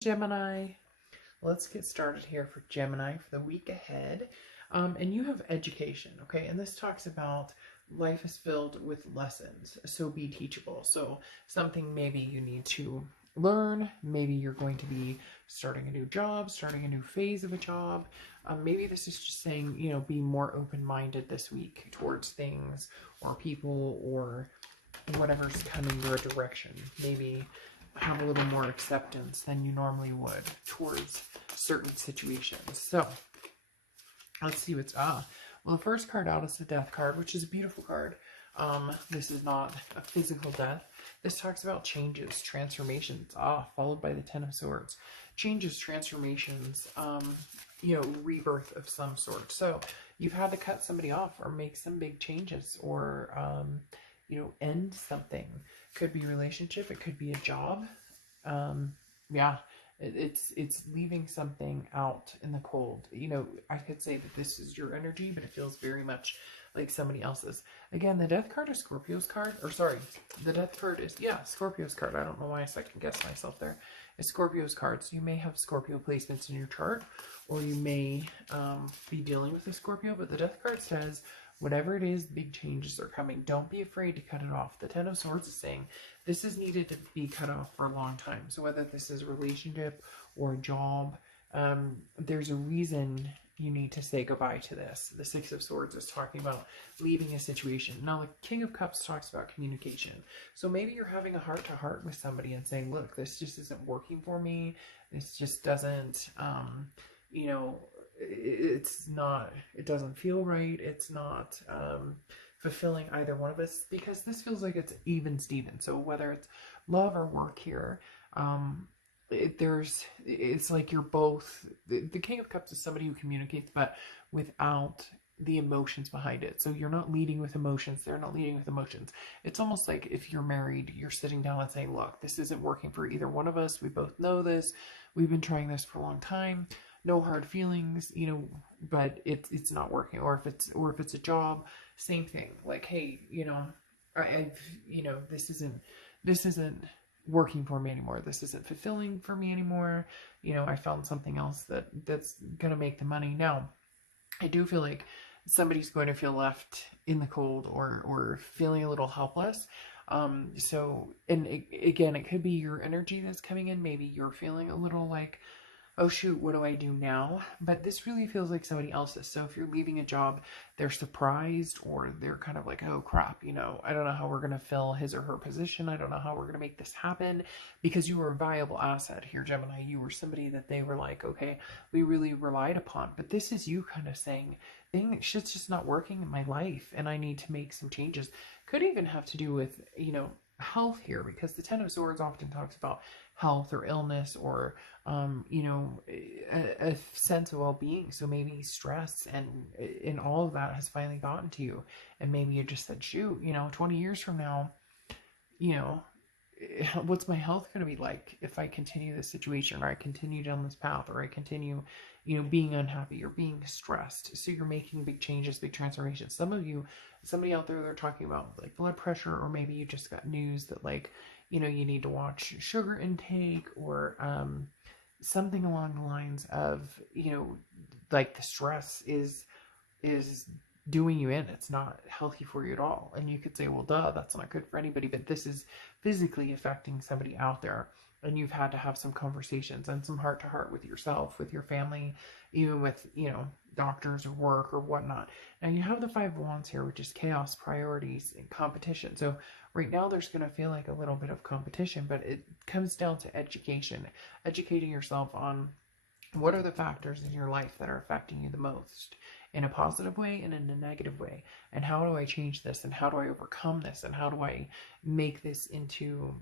Gemini. Let's get started here for Gemini for the week ahead. And you have education, okay? And this talks about life is filled with lessons, so be teachable. So something maybe you need to learn, maybe you're going to be starting a new job, starting a new phase of a job. Maybe this is just saying, be more open-minded this week towards things or people or whatever's coming your direction. Maybe have a little more acceptance than you normally would towards certain situations. So let's see what's well, the first card out is the Death card, which is a beautiful card. This is not a physical death. This talks about changes, transformations, followed by the Ten of Swords. Changes, transformations, rebirth of some sort. So you've had to cut somebody off or make some big changes or end something. Could be a relationship, it could be a job. It's leaving something out in the cold. I could say that this is your energy, but it feels very much like somebody else's. Again, the Death card is Scorpio's card, or sorry, the Death card is, Scorpio's card. I don't know why I second guessed myself there. It's Scorpio's card. So you may have Scorpio placements in your chart, or you may be dealing with a Scorpio, but the Death card says, whatever it is, big changes are coming. Don't be afraid to cut it off. The Ten of Swords is saying this is needed to be cut off for a long time. So whether this is a relationship or a job, there's a reason you need to say goodbye to this. The Six of Swords is talking about leaving a situation. Now, the King of Cups talks about communication. So maybe you're having a heart-to-heart with somebody and saying, look, this just isn't working for me. This just doesn't, it doesn't feel right. It's not fulfilling either one of us, because this feels like it's even Steven. So whether it's love or work here, it's like you're both, the King of Cups is somebody who communicates, but without the emotions behind it. So you're not leading with emotions. They're not leading with emotions. It's almost like if you're married, you're sitting down and saying, look, this isn't working for either one of us. We both know this. We've been trying this for a long time. No hard feelings, but it's not working. Or if it's a job, same thing. Like, hey, this isn't working for me anymore. This isn't fulfilling for me anymore. I found something else that's gonna make the money. Now, I do feel like somebody's going to feel left in the cold or feeling a little helpless. Again, it could be your energy that's coming in. Maybe you're feeling a little like, oh shoot, what do I do now? But this really feels like somebody else's. So if you're leaving a job, they're surprised, or they're kind of like, oh crap, I don't know how we're going to fill his or her position. I don't know how we're going to make this happen, because you were a viable asset here, Gemini. You were somebody that they were like, okay, we really relied upon. But this is you kind of saying, shit's just not working in my life and I need to make some changes. Could even have to do with, health here, because the Ten of Swords often talks about health or illness or a sense of well-being. So maybe stress and all of that has finally gotten to you, and maybe you just said, shoot, 20 years from now, what's my health going to be like if I continue this situation, or I continue down this path, or I continue being unhappy or being stressed. So you're making big changes, big transformations. Some of you, somebody out there, they're talking about like blood pressure, or maybe you just got news that like you need to watch sugar intake, or something along the lines of like the stress is doing you in. It's not healthy for you at all. And you could say, well, duh, that's not good for anybody. But this is physically affecting somebody out there. And you've had to have some conversations and some heart to heart with yourself, with your family, even with, doctors or work or whatnot. Now you have the Five of Wands here, which is chaos, priorities, and competition. So right now there's going to feel like a little bit of competition, but it comes down to education, educating yourself on what are the factors in your life that are affecting you the most, in a positive way and in a negative way, and how do I change this, and how do I overcome this, and how do I make this into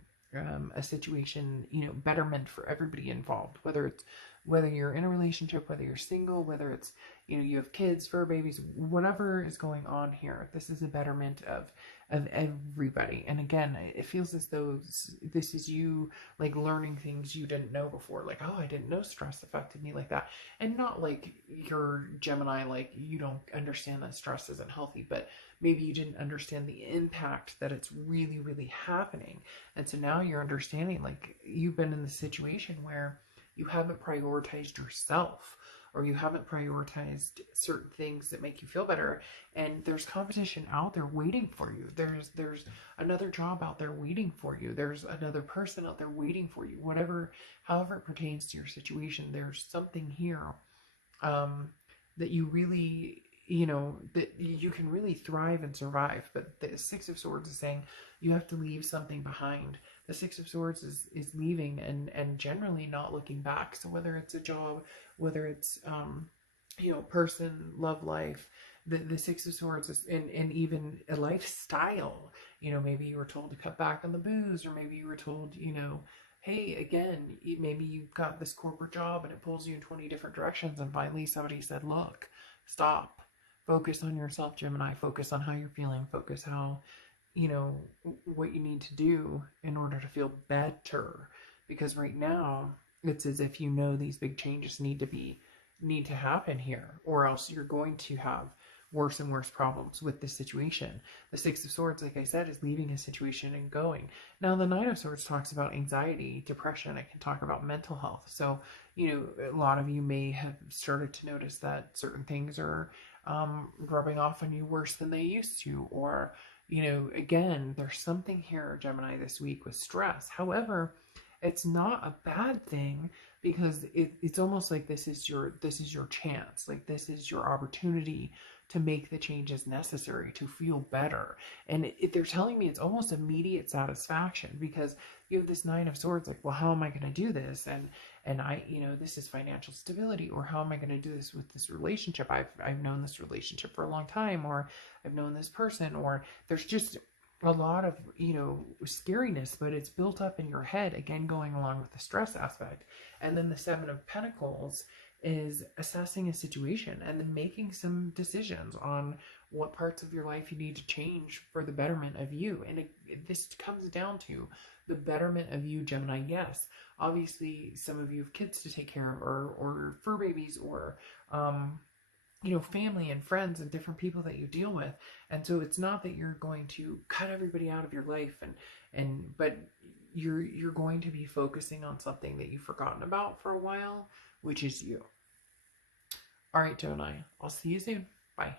a situation, betterment for everybody involved, whether you're in a relationship, whether you're single, whether it's, you have kids, fur babies, whatever is going on here. This is a betterment of everybody. And again, it feels as though this is you like learning things you didn't know before. Like, oh, I didn't know stress affected me like that. And not like you're Gemini, like you don't understand that stress isn't healthy, but maybe you didn't understand the impact that it's really happening. And so now you're understanding, like, you've been in the situation where you haven't prioritized yourself, or you haven't prioritized certain things that make you feel better. And there's competition out there waiting for you. There's another job out there waiting for you. There's another person out there waiting for you. Whatever, however it pertains to your situation, there's something here that you really, that you can really thrive and survive. But the Six of Swords is saying you have to leave something behind. The Six of Swords is leaving and generally not looking back. So whether it's a job, whether it's person, love life, the Six of Swords is, and even a lifestyle. Maybe you were told to cut back on the booze, or maybe you were told, hey, again, maybe you've got this corporate job and it pulls you in 20 different directions, and finally somebody said, look, stop, focus on yourself, Gemini, focus on how you're feeling, focus how, what you need to do in order to feel better. Because right now it's as if these big changes need to happen here, or else you're going to have worse and worse problems with this situation. The Six of Swords, like I said, is leaving a situation and going. Now, the Nine of Swords talks about anxiety, depression. It can talk about mental health. So, a lot of you may have started to notice that certain things are rubbing off on you worse than they used to. Or, again, there's something here, Gemini, this week with stress. However, it's not a bad thing, because it's almost like this is your chance. Like, this is your opportunity to make the changes necessary to feel better. And they're telling me it's almost immediate satisfaction, because you have this Nine of Swords, like, well, how am I going to do this? And I, this is financial stability, or how am I going to do this with this relationship? I've known this relationship for a long time, or I've known this person, or there's just a lot of, scariness, but it's built up in your head, again, going along with the stress aspect. And then the Seven of Pentacles is assessing a situation and then making some decisions on what parts of your life you need to change for the betterment of you. And this comes down to the betterment of you, Gemini. Yes, obviously some of you have kids to take care of, or fur babies, or family and friends and different people that you deal with. And so it's not that you're going to cut everybody out of your life, but you're going to be focusing on something that you've forgotten about for a while, which is you. All right, Gemini, I'll see you soon. Bye.